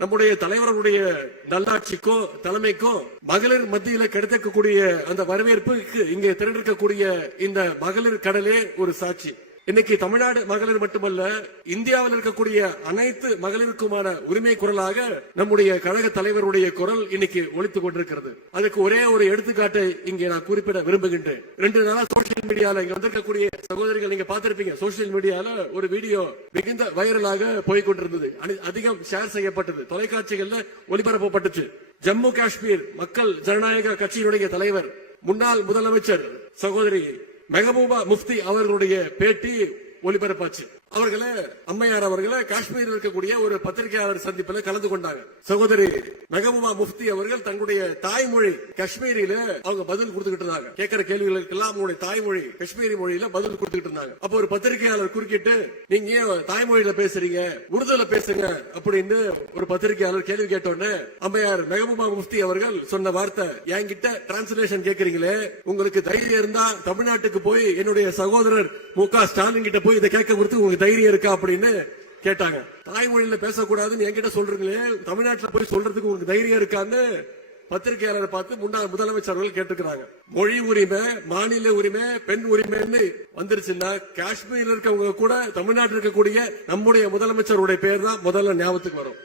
நம்முடைய தலைவர்களுடைய நல்லாட்சிக்கோ தலைமைக்கோ மகளிர் மத்தியில கிடைக்கக்கூடிய அந்த வரவேற்புக்கு இங்கே திரண்டிருக்கக்கூடிய இந்த மகளிர் கடலே ஒரு சாட்சி. இன்னைக்கு தமிழ்நாடு மகளிர் மட்டுமல்ல, இந்தியாவில் இருக்கக்கூடிய அனைத்து மகளிருக்குமான உரிமை குரலாக நம்முடைய கழக தலைவருடைய குரல் இன்னைக்கு ஒலித்துக் கொண்டிருக்கிறது. அதுக்கு ஒரே ஒரு எடுத்துக்காட்டை இங்கே நான் குறிப்பிட விரும்புகின்றேன். 2 நாளா சோசியல் மீடியால இங்க வந்திருக்கக்கூடிய சகோதரிகள் நீங்க பார்த்திருப்பீங்க. சோசியல் மீடியால ஒரு வீடியோ மிகுந்த வைரலாக போய்கொண்டிருந்தது, அதிகம் ஷேர் செய்யப்பட்டது, தொலைக்காட்சிகள்ல ஒளிபரப்பப்பட்டுச்சு. ஜம்மு காஷ்மீர் மக்கள் ஜனநாயக கட்சியினுடைய தலைவர் முன்னாள் முதலமைச்சர் சகோதரி மெஹபூபா முஃப்தி அவர்களுடைய பேட்டி ஒளிபரப்பாச்சு. அவர்களே அம்மையார் அவர்களே காஷ்மீரில் இருக்கக்கூடிய ஒரு பத்திரிகையாளர் சந்திப்பில் கலந்து கொண்டாங்க. சகோதரி மெஹபூபா முஃப்தி அவர்கள் தங்களுடைய தாய்மொழி காஷ்மீரியில அவங்க பதில் கொடுத்துக்கிட்டு இருந்தாங்க. கேட்கிற கேள்விகளுக்கெல்லாம் அவங்களுடைய தாய்மொழி காஷ்மீரி மொழியில பதில் கொடுத்துக்கிட்டு இருந்தாங்க. அப்போ ஒரு பத்திரிகையாளர் குறுக்கிட்டு, நீங்க ஏன் தாய்மொழியில பேசுறீங்க, உருதுல பேசுங்க அப்படின்னு ஒரு பத்திரிகையாளர் கேள்வி கேட்டோன்னு அம்மையார் மெஹபூபா முஃப்தி அவர்கள் சொன்ன வார்த்தை, என்கிட்ட டிரான்ஸ்லேஷன் கேட்கறீங்களே, உங்களுக்கு தைரியம் இருந்தா தமிழ்நாட்டுக்கு போய் என்னுடைய சகோதரர் மு.க. ஸ்டாலின் கிட்ட போய் இதை கேட்க கொடுத்து உங்களுக்கு தைரியம் இருக்கா அப்படின்னு கேட்டாங்க. தாய்மொழியில பேசக்கூடாதுன்னு என்கிட்ட சொல்றீங்களே, தமிழ்நாட்டில் போய் சொல்றதுக்கு உங்களுக்கு தைரியம் இருக்கான்னு பத்திரிகையாளரை பார்த்து முன்னாள் முதலமைச்சர்கள் கேட்டுக்கிறாங்க. மொழி உரிமை, மாநில உரிமை, பெண் உரிமைன்னு வந்துருச்சுன்னா காஷ்மீர்ல இருக்கவங்க கூட தமிழ்நாட்டில் இருக்கக்கூடிய நம்முடைய முதலமைச்சருடைய பேர் தான் முதல்ல ஞாபகத்துக்கு வரும்.